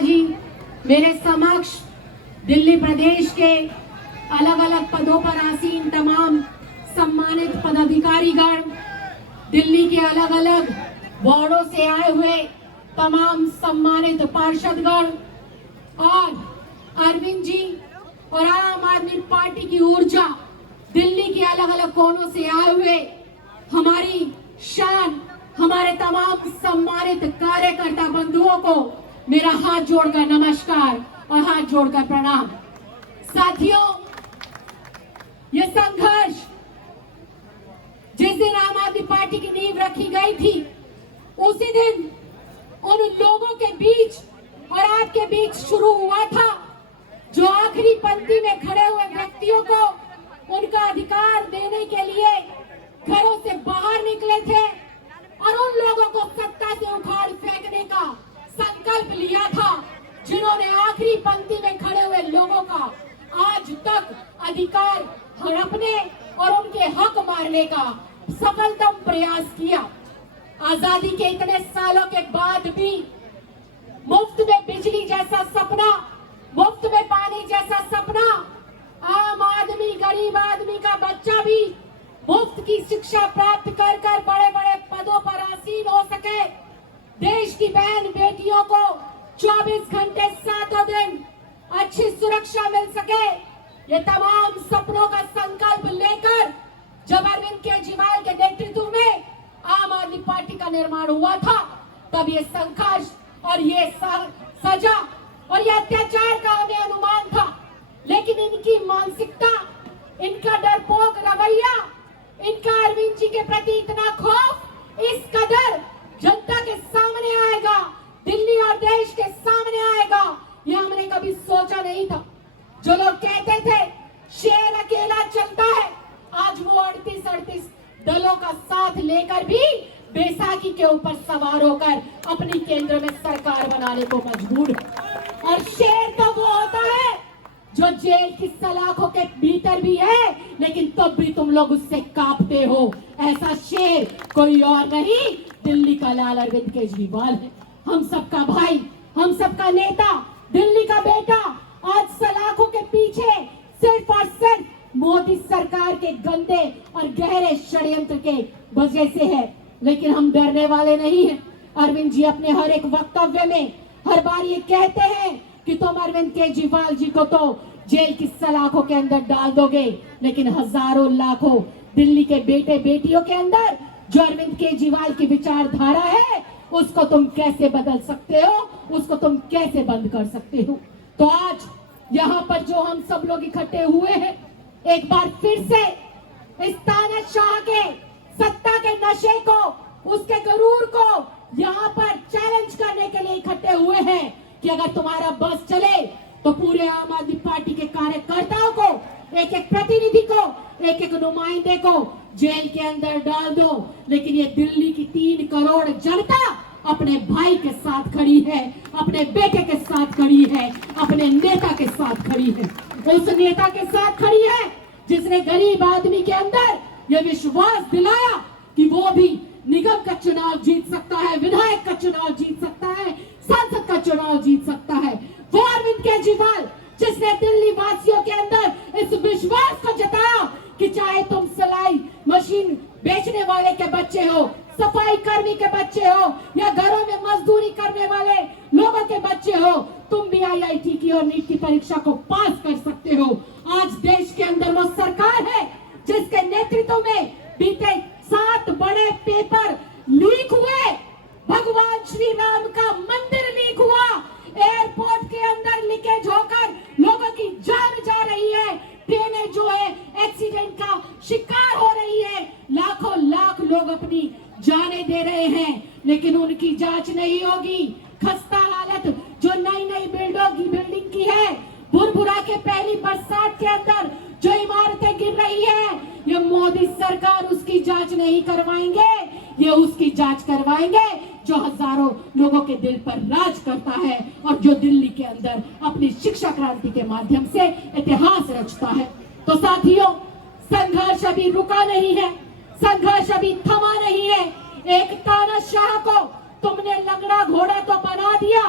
जी, मेरे समक्ष दिल्ली प्रदेश के अलग अलग पदों पर आसीन तमाम सम्मानित पदाधिकारीगण, दिल्ली के अलग अलग वार्डों से आए हुए तमाम सम्मानित पार्षदगण और अरविंद जी और आम आदमी पार्टी की ऊर्जा, दिल्ली के अलग अलग कोनों से आए हुए हमारी शान, हमारे तमाम सम्मानित कार्यकर्ता बंधुओं को मेरा हाथ जोड़कर नमस्कार और हाथ जोड़कर प्रणाम। साथियों, ये संघर्ष जिस दिन आम आदमी पार्टी की नींव रखी गई थी, उसी दिन उन लोगों के बीच और आपके बीच शुरू हुआ था जो आखिरी पंक्ति में खड़े हुए व्यक्तियों को उनका अधिकार देने के लिए घरों से बाहर निकले थे और उन लोगों को सत्ता से उखाड़ फेंकने का संकल्प लिया था, जिन्होंने आखिरी पंक्ति में खड़े हुए लोगों का आज तक अधिकार हड़पने और उनके हक मारने का सफलतम प्रयास किया। आजादी के इतने सालों के बाद भी मुफ्त में बिजली जैसा सपना, मुफ्त में पानी जैसा सपना, आम आदमी, गरीब आदमी का बच्चा भी मुफ्त की शिक्षा प्राप्त कर कर बड़े बड़े पदों पर आसीन हो सके, देश की बहन बेटियों को 24 घंटे 7 दिन अच्छी सुरक्षा मिल सके, ये तमाम सपनों का संकल्प लेकर जब अरविंद केजरीवाल के नेतृत्व में आम आदमी पार्टी का निर्माण हुआ था, तब ये संघर्ष और ये सजा और ये अत्याचार का हमें अनुमान था। लेकिन इनकी मानसिकता, इनका डरपोक रवैया, इनका अरविंद जी के प्रति इतना खौफ इस कदर जनता के सामने आएगा, दिल्ली और देश के सामने आएगा, ये हमने कभी सोचा नहीं था। जो लोग कहते थे शेर अकेला चलता है, आज वो 38 दलों का साथ लेकर भी बैसाखी के ऊपर सवार होकर अपनी केंद्र में सरकार बनाने को मजबूर है। और शेर तो वो होता है जो जेल की सलाखों के भीतर भी है, लेकिन तब भी तुम लोग उससे कांपते हो। ऐसा शेर कोई और नहीं, दिल्ली का लाल अरविंद केजरीवाल है। हम सबका भाई, हम सबका नेता, दिल्ली का बेटा आज सलाखों के पीछे सिर्फ और सिर्फ मोदी सरकार के गंदे और गहरे षड्यंत्र के वजह से है। लेकिन हम डरने वाले नहीं हैं। अरविंद जी अपने हर एक वक्तव्य में हर बार ये कहते हैं कि तुम अरविंद केजरीवाल जी को तो जेल की सलाखों के अंदर डाल दोगे, लेकिन हजारों लाखों दिल्ली के बेटे बेटियों के अंदर जो अरविंद केजरीवाल की विचारधारा है, उसको तुम कैसे बदल सकते हो, उसको तुम कैसे बंद कर सकते हो। तो आज यहाँ पर जो हम सब लोग इकट्ठे हुए हैं, एक बार फिर से इस तानाशाह के सत्ता के नशे को, उसके गरूर को यहाँ पर चैलेंज करने के लिए इकट्ठे हुए हैं कि अगर तुम्हारा बस चले तो पूरे आम आदमी पार्टी के कार्यकर्ताओं को, एक एक प्रतिनिधि को, एक एक नुमाइंदे को जेल के अंदर डाल दो। लेकिन ये दिल्ली की 3 करोड़ जनता अपने भाई के साथ खड़ी है, अपने बेटे के साथ खड़ी है, अपने नेता के साथ खड़ी है। उस नेता के साथ खड़ी है जिसने गरीब आदमी के अंदर यह विश्वास दिलाया कि वो भी निगम का चुनाव जीत सकता है, विधायक का चुनाव जीत सकता है, सांसद का चुनाव जीत सकता है। वो अरविंद केजरीवाल जिसने दिल्ली वासियों के अंदर इस विश्वास को जताया कि चाहे तुम सिलाई मशीन बेचने वाले के बच्चे हो, सफाई कर्मी के बच्चे हो, या घरों में मजदूरी करने वाले लोगों के बच्चे हो, तुम भी IIT की और नीट की परीक्षा को पास कर सकते हो। आज देश के अंदर वो सरकार है जिसके नेतृत्व में बीते 7 बड़े पेपर लीक हुए, भगवान श्री राम का मंदिर लीक हुआ, एयरपोर्ट के अंदर लीकेज होकर लोगों की जान जा रही है, ट्रेनें जो है एक्सीडेंट का शिकार हो रही है, लाखों लाख लोग अपनी जाने दे रहे हैं, लेकिन उनकी जांच नहीं होगी। खस्ता हालत जो नई बिल्डिंग की है, भुरभुरा के पहली बरसात के अंदर जो इमारतें गिर रही है, ये मोदी सरकार उसकी जांच नहीं करवाएंगे, ये उसकी जांच करवाएंगे जो हजारों लोगों के दिल पर राज करता है और जो दिल्ली के अंदर अपनी शिक्षा क्रांति के माध्यम से इतिहास रचता है। तो साथियों, संघर्ष अभी रुका नहीं है, संघर्ष अभी थमा नहीं है। एक तानाशाह को तुमने लंगड़ा घोड़ा तो बना दिया,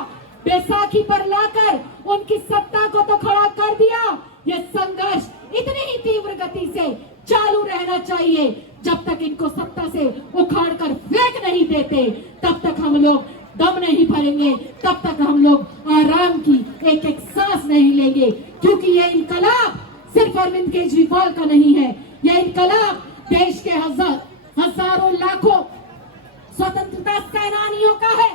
बैसाखी पर लाकर उनकी सत्ता को तो खड़ा कर दिया। ये संघर्ष इतनी ही तीव्र गति से चालू रहना चाहिए। जब तक इनको सत्ता से उखाड़ कर फेंक नहीं देते, तब तक हम लोग दम नहीं भरेंगे, तब तक हम लोग आराम की एक एक सांस नहीं लेंगे। क्योंकि ये इनकलाब सिर्फ अरविंद केजरीवाल का नहीं है, ये इनकलाब देश के हजारों लाखों स्वतंत्रता सेनानियों का है।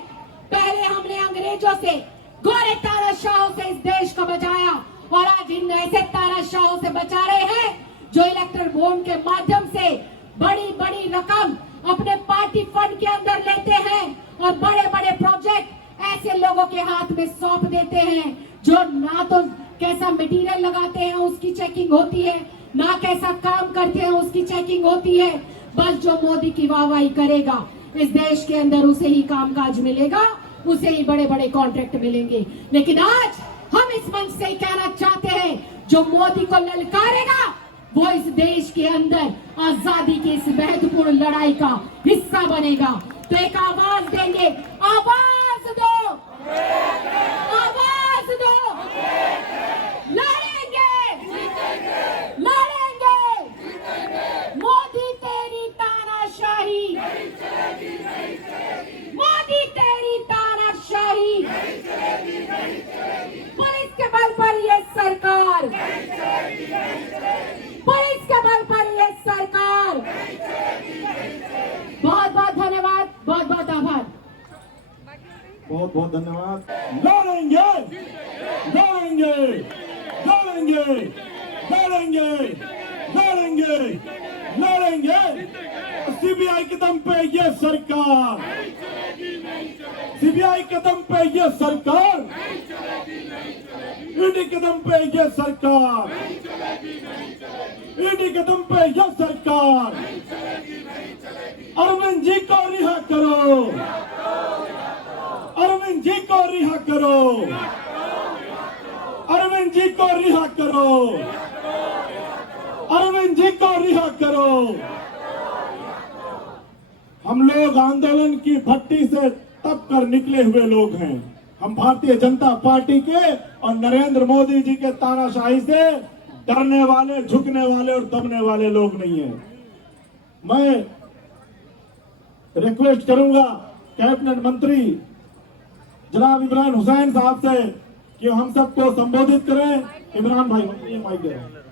पहले हमने अंग्रेजों से, गोरे तानाशाहों से इस देश को बचाया, और आज इन ऐसे तानाशाहों से बचा रहे हैं जो इलेक्ट्रल बॉन्ड के माध्यम से बड़ी बड़ी रकम अपने पार्टी फंड के अंदर लेते हैं और बड़े बड़े प्रोजेक्ट ऐसे लोगों के हाथ में सौंप देते हैं जो ना तो कैसा मटेरियल लगाते हैं उसकी चेकिंग होती है, ना कैसा काम करते हैं उसकी चेकिंग होती है। बस जो मोदी की वाहवाही करेगा इस देश के अंदर उसे ही कामकाज मिलेगा, उसे ही बड़े बड़े कॉन्ट्रैक्ट मिलेंगे। लेकिन आज हम इस मंच से ही कहना चाहते हैं, जो मोदी को ललकारेगा वो इस देश के अंदर आजादी की इस महत्वपूर्ण लड़ाई का हिस्सा बनेगा। तो एक आवाज देंगे, आवाज दो, आवाज दो, लड़ेंगे, लड़ेंगे, मोदी तेरी तानाशाही, मोदी तेरी तानाशाही, पुलिस के बल पर ये सरकार, पुलिस के बल पर ये सरकार। बहुत बहुत धन्यवाद, बहुत बहुत आभार, बहुत बहुत धन्यवाद। लड़ेंगे, लड़ेंगे, लड़ेंगे, लड़ेंगे, लड़ेंगे, लड़ेंगे। सीबीआई के दम पे ये सरकार, सीबीआई के दम पे ये सरकार, ईडी के दम पे ये सरकार, ईडी के दम पे ये सरकार। अरविंद जी को रिहा करो, अरविंद जी को रिहा करो, अरविंद जी को रिहा करो, अरविंद जी को रिहा करो। हम लोग आंदोलन की भट्टी से तप कर निकले हुए लोग हैं। हम भारतीय जनता पार्टी के और नरेंद्र मोदी जी के तानाशाही से डरने वाले, झुकने वाले और दबने वाले लोग नहीं हैं। मैं रिक्वेस्ट करूंगा कैबिनेट मंत्री जनाब इमरान हुसैन साहब से कि हम सबको संबोधित करें। इमरान भाई, ये माइक दे रहे हैं।